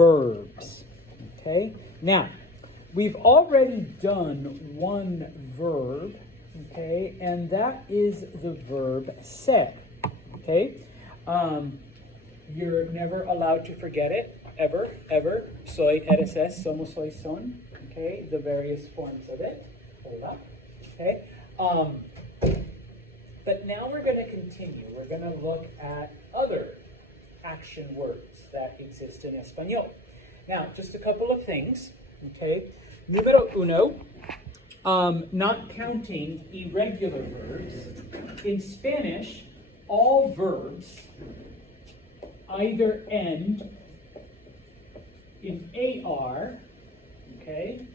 verbs. Okay, now we've already done one verb, okay, and that is the verb ser. Okay, you're never allowed to forget it, ever. Soy, eres, es, somos, soy, son. Okay, the various forms of it. Okay, but now we're going to continue. We're going to look at other action words that exist in Espanol. Now, just a couple of things. Okay, número uno, not counting irregular verbs. In Spanish, all verbs either end in AR, okay,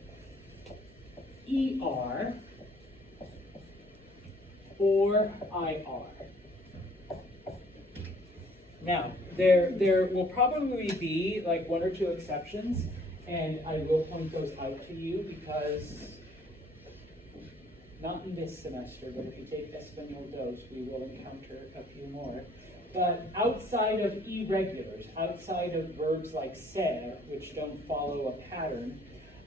ER, or IR. Now, there will probably be like one or two exceptions, and I will point those out to you because, not in this semester, but if you take Español 2, we will encounter a few more. But outside of irregulars, outside of verbs like ser, which don't follow a pattern,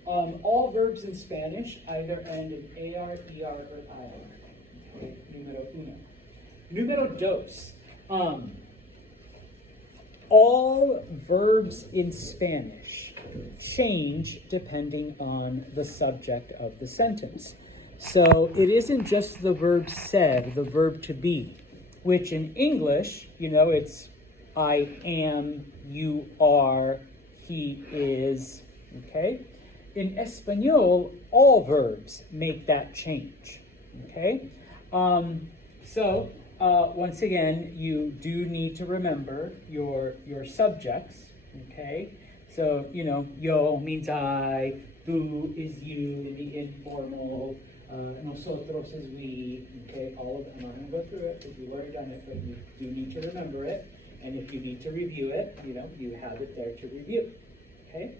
all verbs in Spanish either end in AR, ER, or IR. Okay, número uno. Número dos. All verbs in Spanish change depending on the subject of the sentence. So it isn't just the verb ser, the verb to be, which in English, it's I am, you are, he is, okay? In Espanol, all verbs make that change, okay? Once again, you do need to remember your subjects, okay? So, yo means I, tú is you in the informal, nosotros is we, okay? All of it. I'm not going to go through it because you've already done it, but you do need to remember it. And if you need to review it, you have it there to review, okay?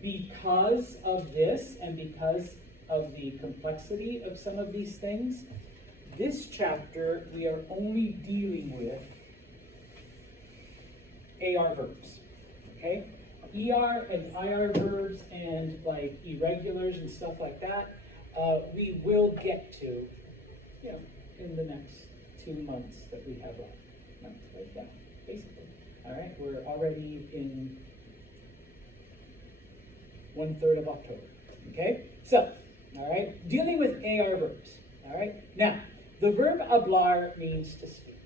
Because of this and because of the complexity of some of these things, this chapter we are only dealing with AR verbs, okay? ER and IR verbs and like irregulars and stuff like that, we will get to, in the next 2 months that we have left. Right? Yeah, basically. All right, we're already in 1/3 of October, okay? So, all right, dealing with AR verbs, all right? Now, the verb hablar means to speak,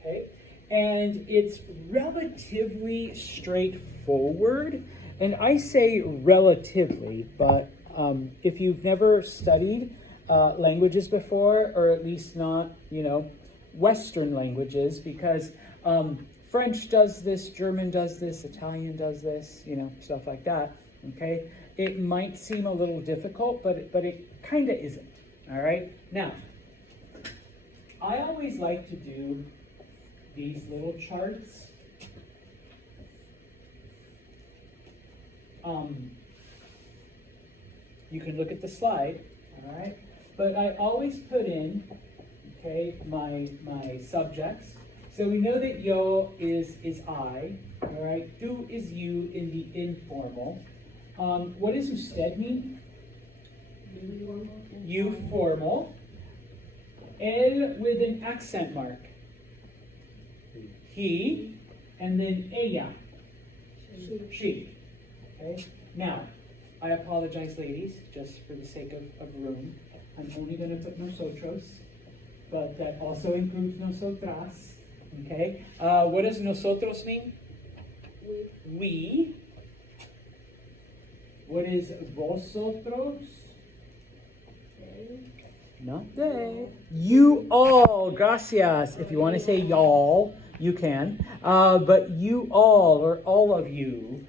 okay? And it's relatively straightforward. And I say relatively, but if you've never studied languages before, or at least not, Western languages, because French does this, German does this, Italian does this, stuff like that, okay? It might seem a little difficult, but it kind of isn't, all right? Now, I always like to do these little charts. You can look at the slide, all right? But I always put in, okay, my subjects. So we know that yo is I, all right? Tú is you in the informal. What does usted mean? You formal. El with an accent mark. He, and then ella, she. Okay. Now, I apologize, ladies, just for the sake of room. I'm only going to put nosotros, but that also includes nosotras. Okay. What does nosotros mean? We. What is vosotros? Not they. You all. Gracias. If you want to say y'all, you can. But you all, or all of you,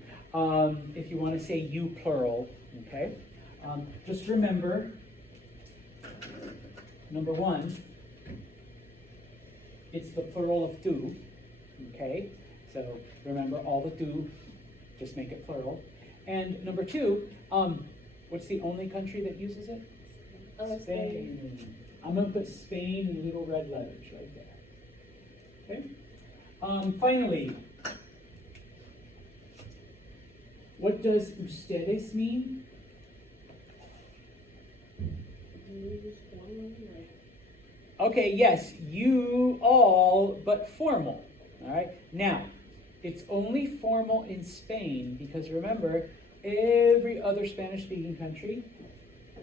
if you want to say you plural, okay? Just remember, number one, it's the plural of tú, okay? So remember all the tú, just make it plural. And number two, what's the only country that uses it? Spain. I'm going to put Spain in little red letters right there. Okay? Finally, What does ustedes mean? Okay, yes, you all, but formal. All right. Now, it's only formal in Spain because remember, every other Spanish-speaking country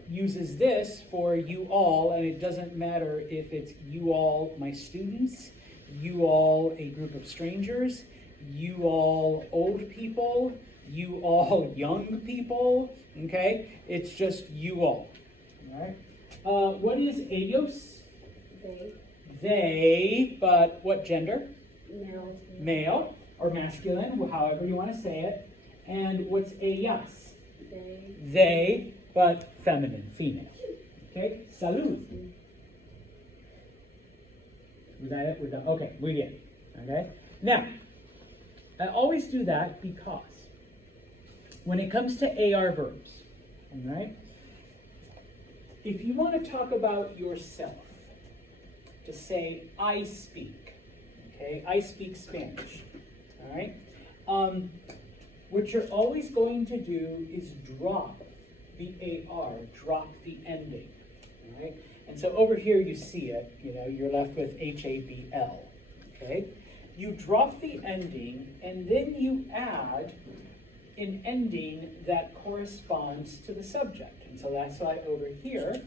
uses this for you all, and it doesn't matter if it's you all, my students, you all, a group of strangers, you all, old people, you all, young people. Okay, it's just you all. All right. What is ellos? They. They, but what gender? Male. Male or masculine, however you want to say it. And what's ellas? They. They, but feminine, female. Okay, salud. Was that it? We're done. Okay, we did. Okay, now, I always do that because when it comes to AR verbs, all right, if you want to talk about yourself, to say, I speak, okay? I speak Spanish, all right? What you're always going to do is drop the AR, drop the ending, all right? And so over here you see it, you know, you're left with HABL, okay? You drop the ending and then you add an ending that corresponds to the subject. And so that's why over here,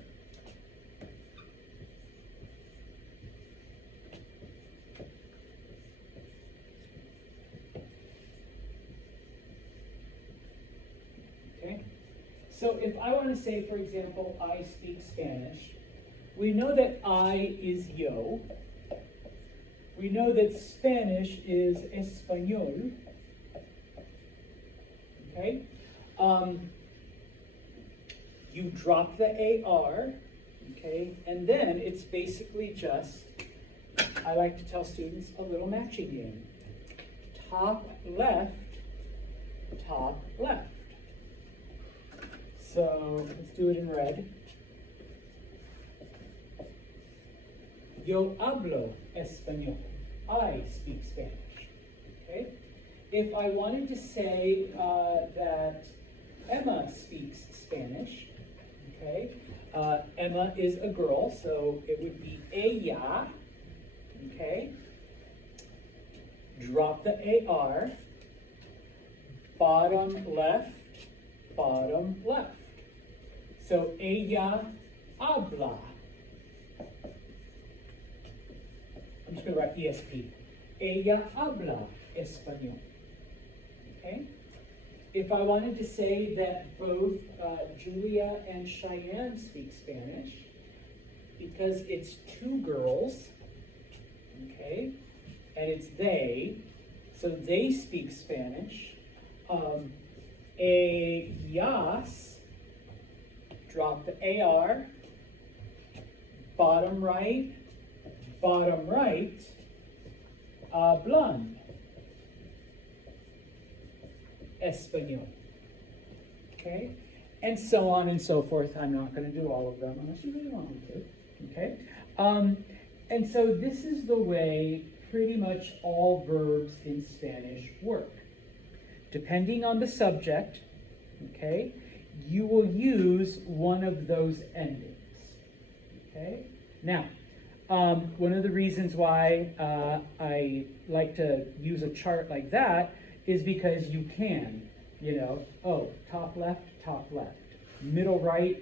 okay? So if I want to say, for example, I speak Spanish, we know that I is yo. We know that Spanish is español. Okay? You drop the AR, okay? And then it's basically just, I like to tell students, a little matching game. Top left, top left. So let's do it in red. Yo hablo español. I speak Spanish. Okay? If I wanted to say that Emma speaks Spanish, okay? Emma is a girl, so it would be ella, okay? Drop the AR, bottom left, bottom left. So ella habla. I'm just going to write ESP. Ella habla español. Okay? If I wanted to say that both Julia and Cheyenne speak Spanish, because it's two girls, okay, and it's they, so they speak Spanish, ellas, drop the AR, bottom right, hablan español. Okay? And so on and so forth. I'm not going to do all of them unless you really want me to. Okay? And so this is the way pretty much all verbs in Spanish work. Depending on the subject, okay, you will use one of those endings. Okay? Now, one of the reasons why I like to use a chart like that is because you can, you know, oh, top left, middle right,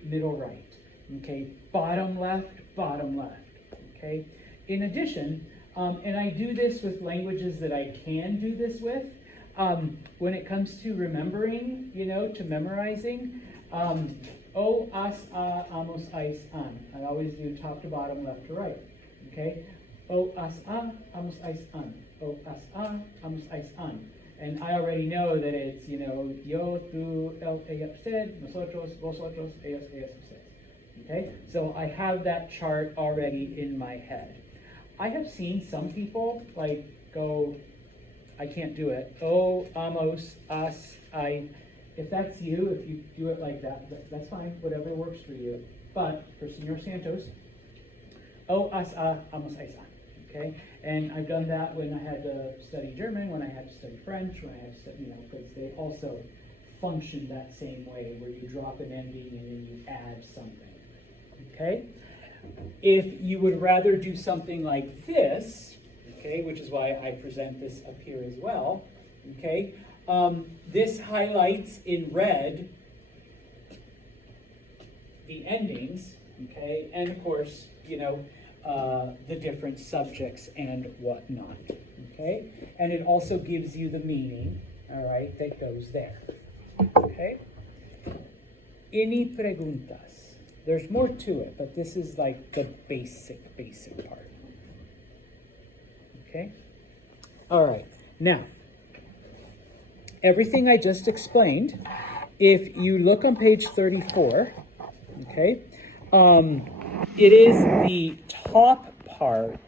okay, bottom left, okay. In addition, and I do this with languages that I can do this with, when it comes to remembering, you know, to memorizing, o, as, a, amos, ais, an. I always do top to bottom, left to right, okay. O, as, a, amos, ais, an. O, as, a, amos, ais, an. And I already know that it's, you know, yo, tú, él, ella, usted, nosotros, vosotros, ellos, ellas, ustedes. Okay? So I have that chart already in my head. I have seen some people, like, go, I can't do it. O, amos, as, I. If that's you, if you do it like that, that's fine, whatever works for you. But for Señor Santos, o, as, a, amos, ais, an. Okay, and I've done that when I had to study German, when I had to study French, when I had to study, you know, because they also function that same way, where you drop an ending and then you add something, okay? If you would rather do something like this, okay, which is why I present this up here as well, okay, this highlights in red the endings, okay, and of course, you know, the different subjects and whatnot, okay? And it also gives you the meaning, all right, that goes there, okay? Any preguntas? There's more to it, but this is like the basic part, okay? All right, now, everything I just explained, if you look on page 34, okay, it is the top part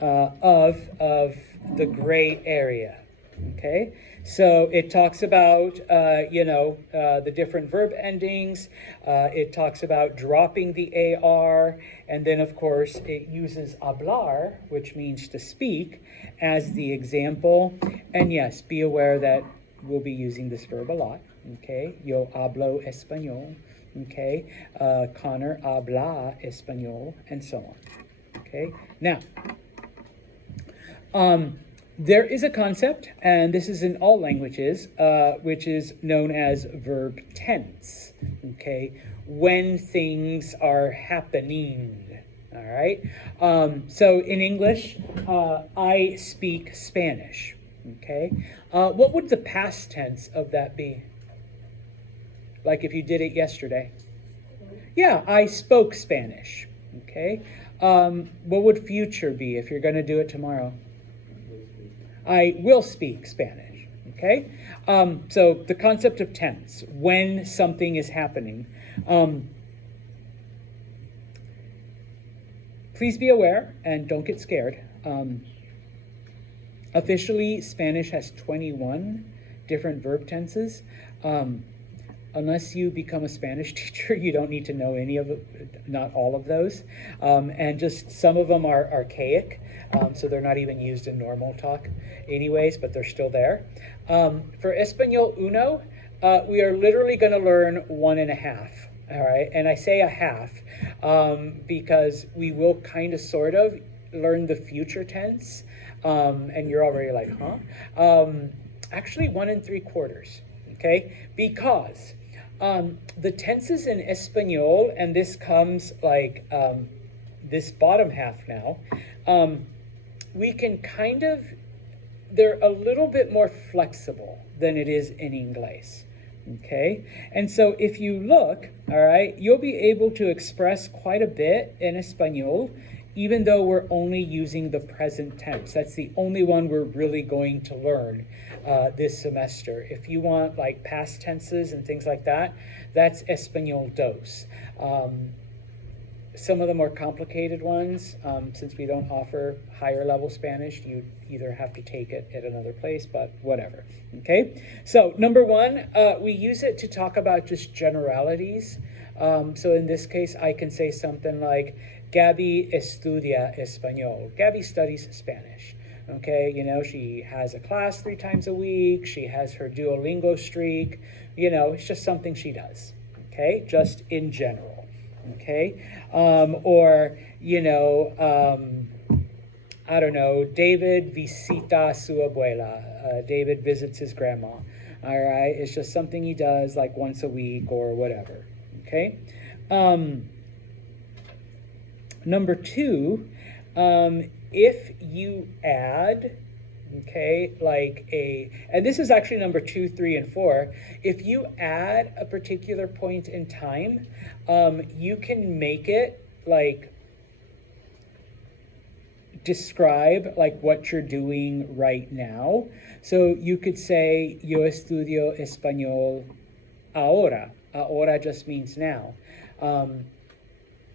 of the gray area, okay? So it talks about, the different verb endings. It talks about dropping the AR. And then, of course, it uses hablar, which means to speak, as the example. And yes, be aware that we'll be using this verb a lot, okay? Yo hablo español, okay? Connor habla español, and so on, okay? Now, there is a concept, and this is in all languages, which is known as verb tense, okay? When things are happening, all right? So in English, I speak Spanish, okay? What would the past tense of that be? Like if you did it yesterday? Yeah, I spoke Spanish, okay? What would future be if you're going to do it tomorrow? I will speak Spanish, okay? So the concept of tense, when something is happening. Please be aware and don't get scared. Officially, Spanish has 21 different verb tenses. Unless you become a Spanish teacher, you don't need to know any of it, not all of those. And just some of them are archaic, so they're not even used in normal talk anyways, but they're still there. For Español Uno, we are literally going to learn 1.5, all right? And I say a half because we will kind of sort of learn the future tense, and you're already like, huh? Actually, 1 3/4, okay? Because the tenses in Espanol, and this comes like this bottom half now, we can kind of, they're a little bit more flexible than it is in English, okay? And so if you look, all right, you'll be able to express quite a bit in Espanol, even though we're only using the present tense. That's the only one we're really going to learn this semester. If you want like past tenses and things like that, that's Español dos. Some of the more complicated ones, since we don't offer higher level Spanish, you either have to take it at another place, but whatever, okay? So number one, we use it to talk about just generalities. So in this case, I can say something like, Gabby estudia español. Gabby studies Spanish. Okay, you know, she has a class 3 times a week. She has her Duolingo streak. You know, it's just something she does. Okay, just in general. Okay, or, you know, I don't know, David visita su abuela. David visits his grandma. All right, it's just something he does like once a week or whatever. Okay. Number 2, if you add, okay, like and this is actually number 2, 3, and 4, if you add a particular point in time, you can make it like describe like what you're doing right now. So you could say, yo estudio español ahora. Ahora just means now.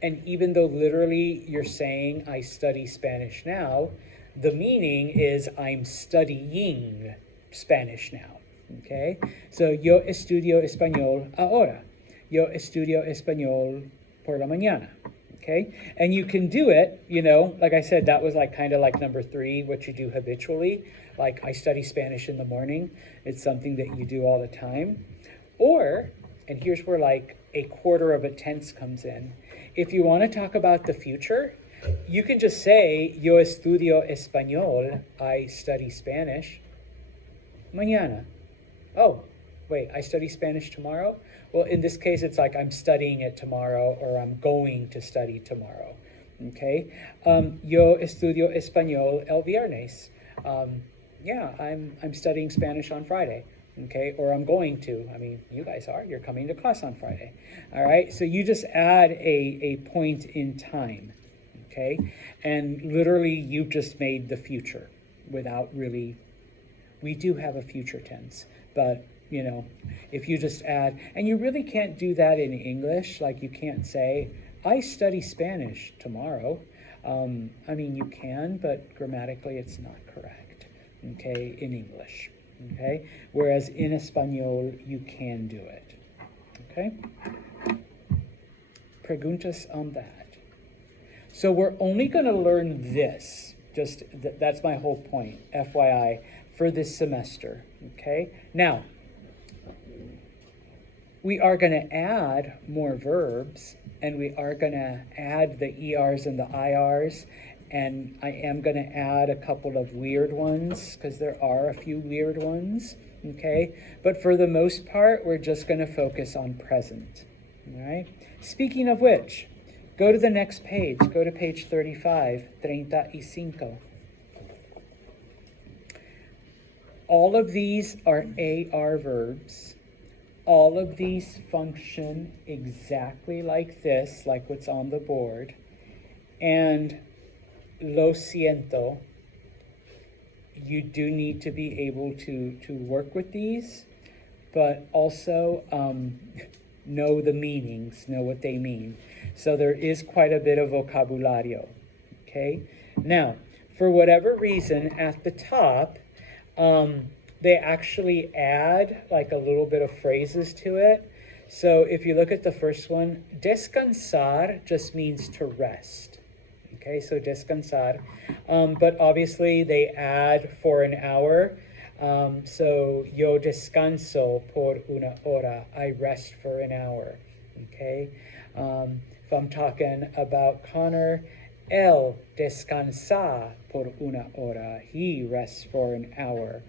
And even though literally you're saying, I study Spanish now, the meaning is I'm studying Spanish now, okay? So, yo estudio español ahora. Yo estudio español por la mañana, Okay, and you can do it, you know, like I said, that was like kind of like number 3, what you do habitually. Like I study Spanish in the morning. It's something that you do all the time. Or, and here's where like a quarter of a tense comes in. If you want to talk about the future, you can just say, yo estudio español, I study Spanish. Mañana. Oh, wait, I study Spanish tomorrow? Well, in this case, it's like I'm studying it tomorrow or I'm going to study tomorrow. Okay? Yo estudio español el viernes. Yeah, I'm studying Spanish on Friday. Okay, or I'm going to. I mean, you guys are. You're coming to class on Friday. All right, so you just add a point in time. Okay, and literally you've just made the future without really. We do have a future tense, but you know, if you just add, and you really can't do that in English. Like you can't say, I study Spanish tomorrow. I mean, you can, but grammatically it's not correct. Okay, in English. Okay, whereas in Espanol you can do it. Okay, preguntas on that. So we're only going to learn this. Just that's my whole point, FYI, for this semester. Okay, now we are going to add more verbs, and we are going to add the ERs and the IRs. And I am going to add a couple of weird ones because there are a few weird ones, okay? But for the most part, we're just going to focus on present, all right? Speaking of which, go to the next page. Go to page 35, 35. All of these are AR verbs. All of these function exactly like this, like what's on the board. And lo siento, you do need to be able to work with these, but also know the meanings, know what they mean. So there is quite a bit of vocabulario, okay? Now, for whatever reason, at the top, they actually add like a little bit of phrases to it. So if you look at the first one, descansar just means to rest. Okay, so descansar. But obviously they add for an hour. So yo descanso por una hora. I rest for an hour. Okay. If I'm talking about Connor, él descansa por una hora. He rests for an hour.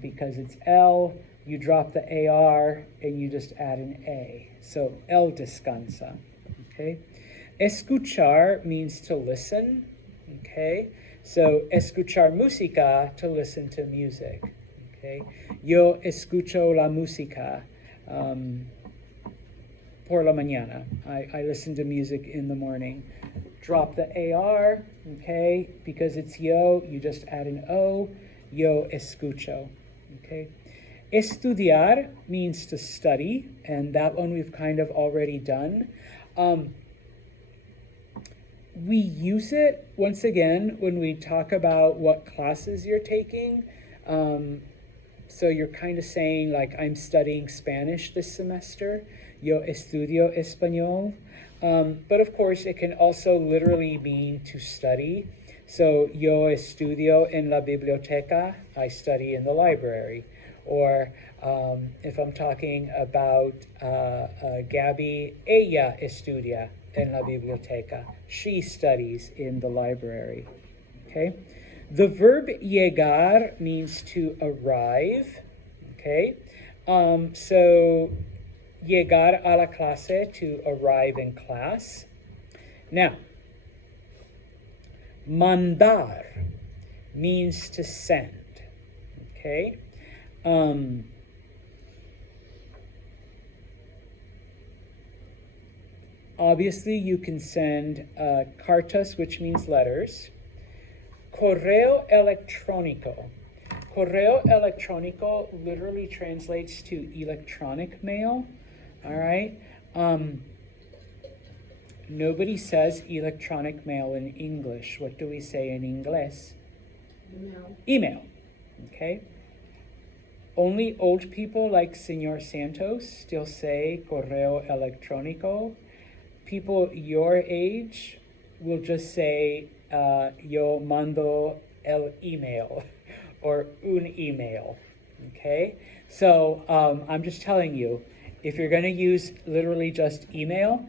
Because it's él, you drop the AR and you just add an A. So él descansa. Okay. Escuchar means to listen, okay? So, escuchar música, to listen to music, okay? Yo escucho la música por la mañana. I listen to music in the morning. Drop the AR, okay? Because it's yo, you just add an O. Yo escucho, okay? Estudiar means to study, and that one we've kind of already done. We use it, once again, when we talk about what classes you're taking. So you're kind of saying, like, I'm studying Spanish this semester. Yo estudio español. But of course, it can also literally mean to study. So yo estudio en la biblioteca. I study in the library. Or if I'm talking about Gabby, ella estudia en la biblioteca. She studies in the library. Okay? The verb llegar means to arrive. Okay? So llegar a la clase, to arrive in class. Now, mandar means to send. Okay? Obviously, you can send cartas, which means letters. Correo electrónico. Correo electrónico literally translates to electronic mail. All right. Nobody says electronic mail in English. What do we say in English? Email. Email. Okay. Only old people like Señor Santos still say correo electrónico. people your age will just say, yo mando el email or un email, okay? So I'm just telling you, if you're going to use literally just email,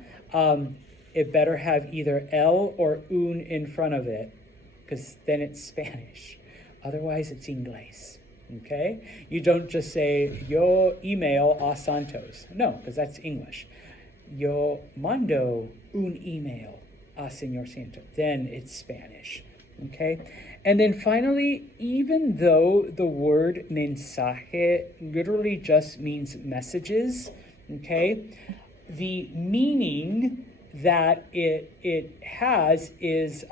it better have either el or un in front of it, because then it's Spanish. Otherwise, it's Inglés, okay? You don't just say, yo email a Santos. No, because that's English. Yo mando un email a Señor Santos. Then it's Spanish, okay? And then finally, even though the word mensaje literally just means messages, okay, the meaning that it has is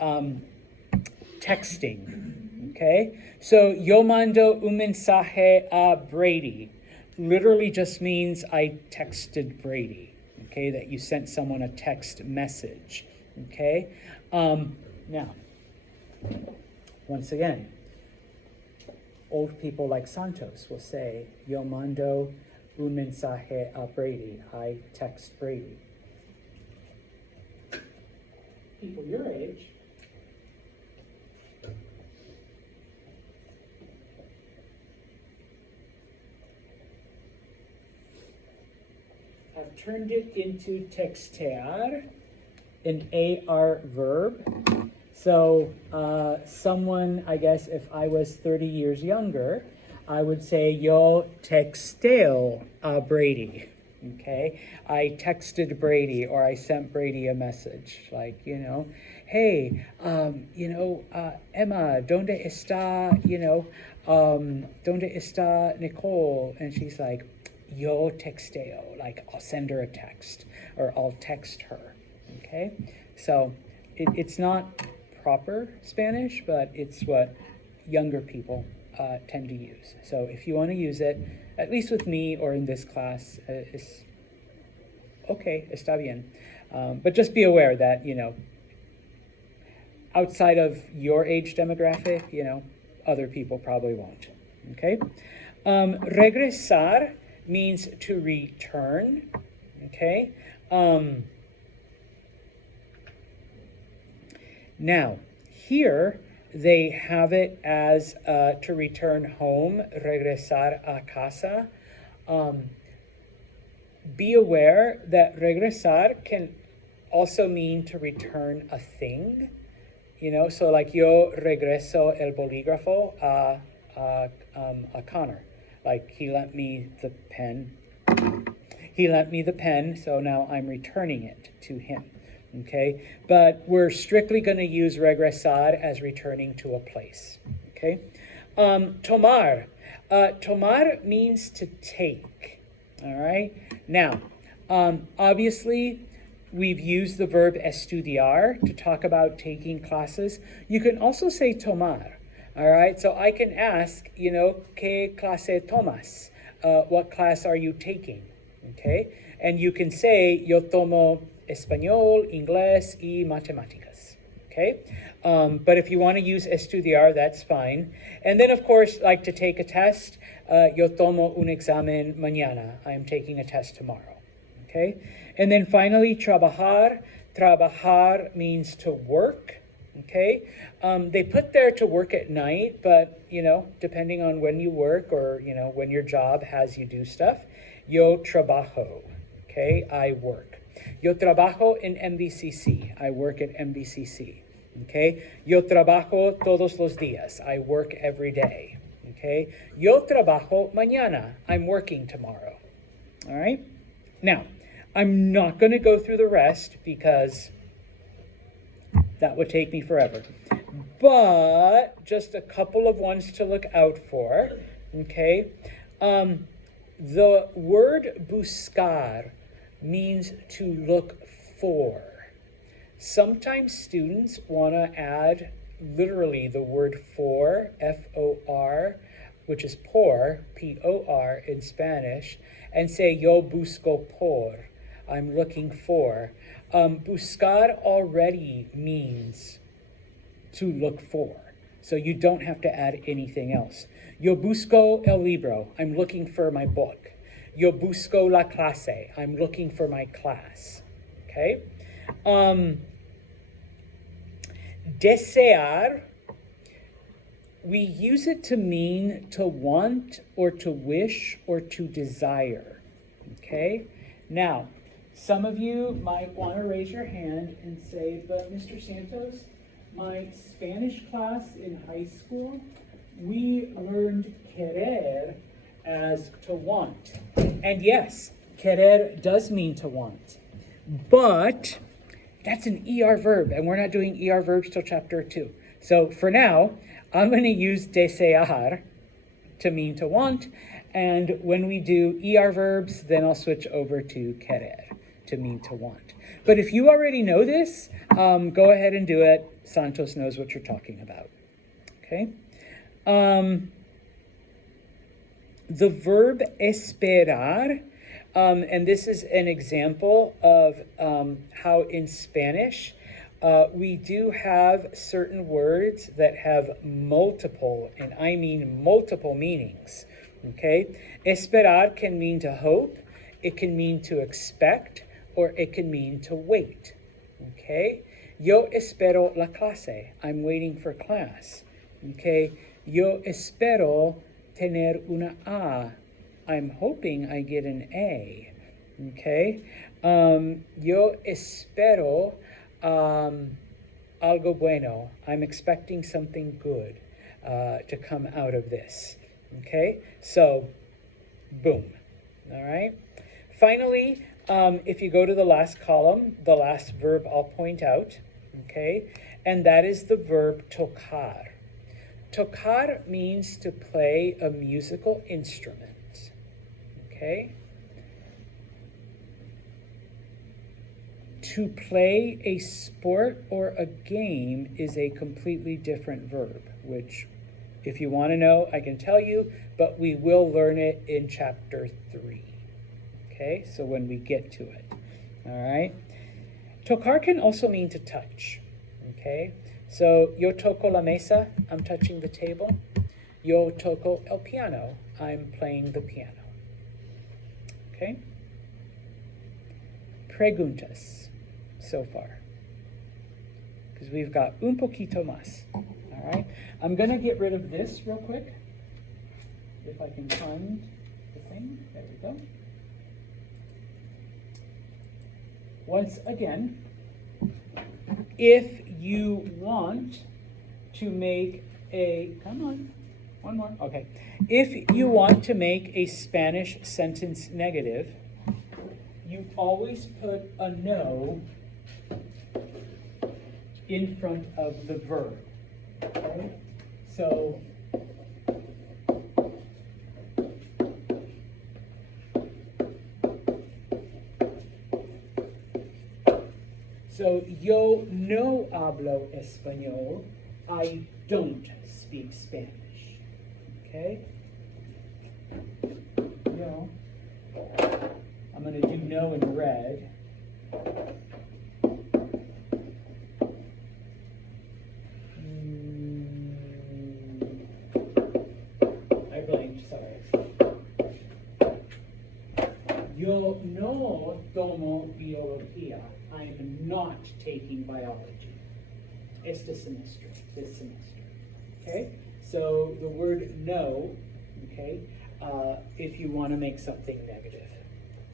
texting, okay? So, yo mando un mensaje a Brady literally just means I texted Brady, okay? That you sent someone a text message, okay? Now, once again, old people like Santos will say, yo mando un mensaje a Brady. I text Brady. People your age have turned it into textear, an AR verb. So someone, I guess if I was 30 years younger, I would say, yo texteo a Brady, okay? I texted Brady, or I sent Brady a message, like, hey, Emma, ¿dónde está, ¿dónde está Nicole? And she's like, yo texteo, like I'll send her a text, or I'll text her, okay? So it's not proper Spanish, but it's what younger people tend to use. So if you want to use it, at least with me or in this class, it's okay, está bien. But just be aware that, outside of your age demographic, other people probably won't, okay? Regresar means to return, okay? Now, here they have it as to return home, regresar a casa. Be aware that regresar can also mean to return a thing, so like yo regreso el bolígrafo a Connor. Like he lent me the pen. He lent me the pen, so now I'm returning it to him. Okay, but we're strictly going to use regresar as returning to a place. Okay, tomar. Tomar means to take. All right. Now, obviously, we've used the verb estudiar to talk about taking classes. You can also say tomar. All right. So I can ask, ¿qué clase tomas? What class are you taking? Okay, and you can say yo tomo Español, Inglés, y Matemáticas, okay? But if you want to use estudiar, that's fine. And then, of course, like to take a test, yo tomo un examen mañana. I am taking a test tomorrow, okay? And then finally, trabajar. Trabajar means to work, okay? They put there to work at night, but, depending on when you work or, when your job has you do stuff, yo trabajo, okay? I work. Yo trabajo en MVCC. I work at MVCC. Okay. Yo trabajo todos los días. I work every day. Okay. Yo trabajo mañana. I'm working tomorrow. All right. Now, I'm not going to go through the rest because that would take me forever. But just a couple of ones to look out for. Okay. The word buscar means to look for. Sometimes students want to add literally the word for, F-O-R, which is por, P-O-R in Spanish, and say yo busco por, I'm looking for. Buscar already means to look for, so you don't have to add anything else. Yo busco el libro, I'm looking for my book. Yo busco la clase, I'm looking for my class, okay? Desear, we use it to mean to want or to wish or to desire. Okay? Now, some of you might want to raise your hand and say, but Mr. Santos, my Spanish class in high school, we learned querer as to want. And yes, querer does mean to want. But that's an ER verb, and we're not doing ER verbs till chapter 2. So for now, I'm going to use desear to mean to want, and when we do ER verbs, then I'll switch over to querer to mean to want. But if you already know this, go ahead and do it. Santos knows what you're talking about. Okay? The verb esperar, and this is an example of how in Spanish we do have certain words that have multiple, and I mean multiple meanings. Okay? Esperar can mean to hope, it can mean to expect, or it can mean to wait. Okay? Yo espero la clase. I'm waiting for class. Okay? Yo espero tener una A. I'm hoping I get an A. Okay? Yo espero algo bueno. I'm expecting something good to come out of this. Okay? So, boom. All right? Finally, if you go to the last column, the last verb I'll point out, okay? And that is the verb tocar. Tocar means to play a musical instrument, okay? To play a sport or a game is a completely different verb, which if you want to know, I can tell you, but we will learn it in chapter 3. Okay, so when we get to it, all right? Tocar can also mean to touch, okay? So, yo toco la mesa, I'm touching the table. Yo toco el piano, I'm playing the piano. Okay? Preguntas so far, because we've got un poquito más, all right? I'm gonna get rid of this real quick, if I can find the thing, there we go. Once again, if you want to make a, come on, one more, okay. If you want to make a Spanish sentence negative, you always put a no in front of the verb, okay? So, yo no hablo español. I don't speak Spanish. Okay? No. I'm going to do no in red. I blanked, sorry. Yo no tomo biología. I am not taking biology this semester. Okay? So the word no, okay, if you want to make something negative.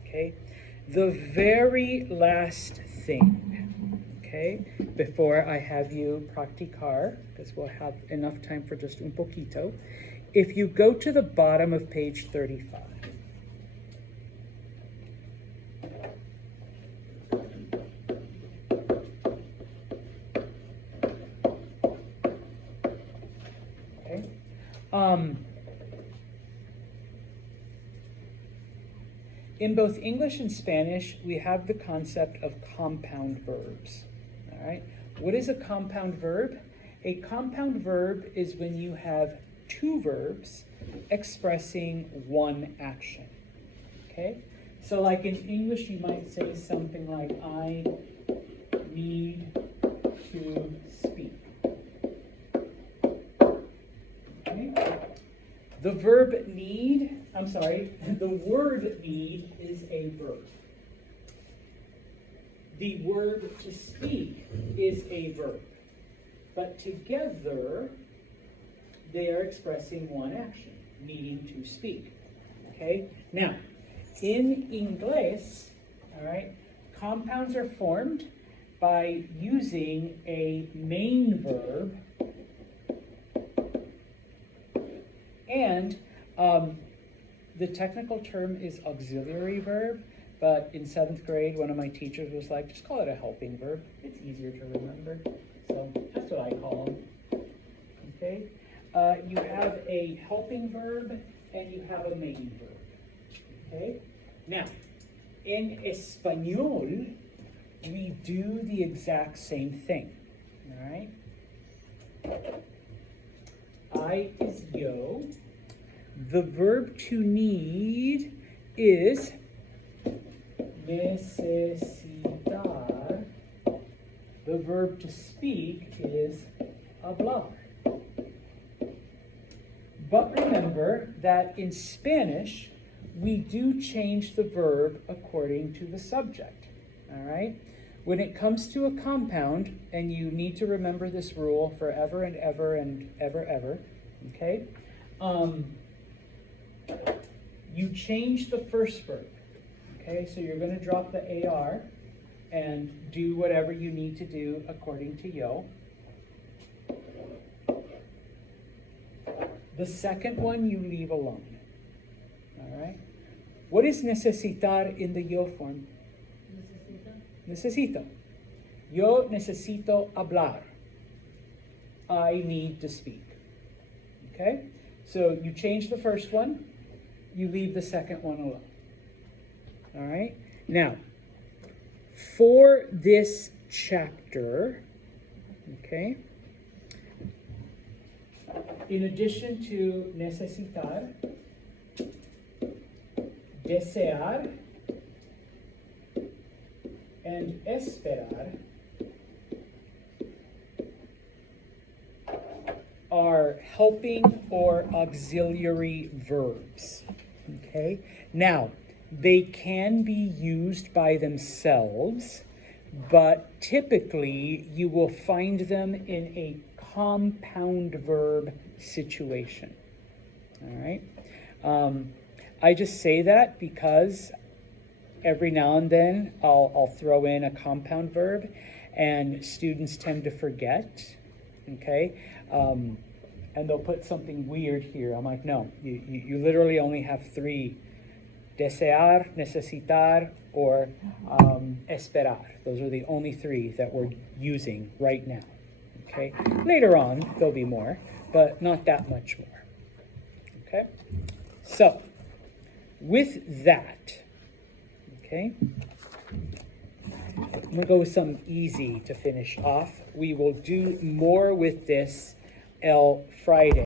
Okay? The very last thing, okay, before I have you practicar, because we'll have enough time for just un poquito, if you go to the bottom of page 35, in both English and Spanish, we have the concept of compound verbs. All right. What is a compound verb? A compound verb is when you have two verbs expressing one action. Okay? So like in English, you might say something like, I need to speak. Okay? The verb need, the word need is a verb. the word to speak is a verb. But together, they are expressing one action, meaning to speak. Okay? Now, in Inglés, all right, compounds are formed by using a main verb and the technical term is auxiliary verb, but in 7th grade, one of my teachers was like, just call it a helping verb. It's easier to remember. So that's what I call them. Okay? You have a helping verb and you have a main verb. Okay? Now, in Español, we do the exact same thing. All right? I is yo. The verb to need is necesitar. The verb to speak is hablar. But remember that in Spanish, we do change the verb according to the subject. All right? When it comes to a compound, and you need to remember this rule forever and ever and ever, ever, okay? You change the first verb, okay? So you're going to drop the AR and do whatever you need to do according to yo. The second one you leave alone, all right? What is necesitar in the yo form? Necesito. Yo necesito hablar. I need to speak. Okay? So you change the first one, you leave the second one alone. All right? Now, for this chapter, okay, in addition to necesitar, desear, and esperar are helping or auxiliary verbs. Okay? Now, they can be used by themselves, but typically you will find them in a compound verb situation. All right? I just say that because every now and then I'll throw in a compound verb and students tend to forget, okay? And they'll put something weird here. I'm like, no, you literally only have 3. Desear, necesitar, or esperar. Those are the only 3 that we're using right now, okay? Later on, there'll be more, but not that much more, okay? So, with that, okay, I'm going to go with something easy to finish off. We will do more with this Friday.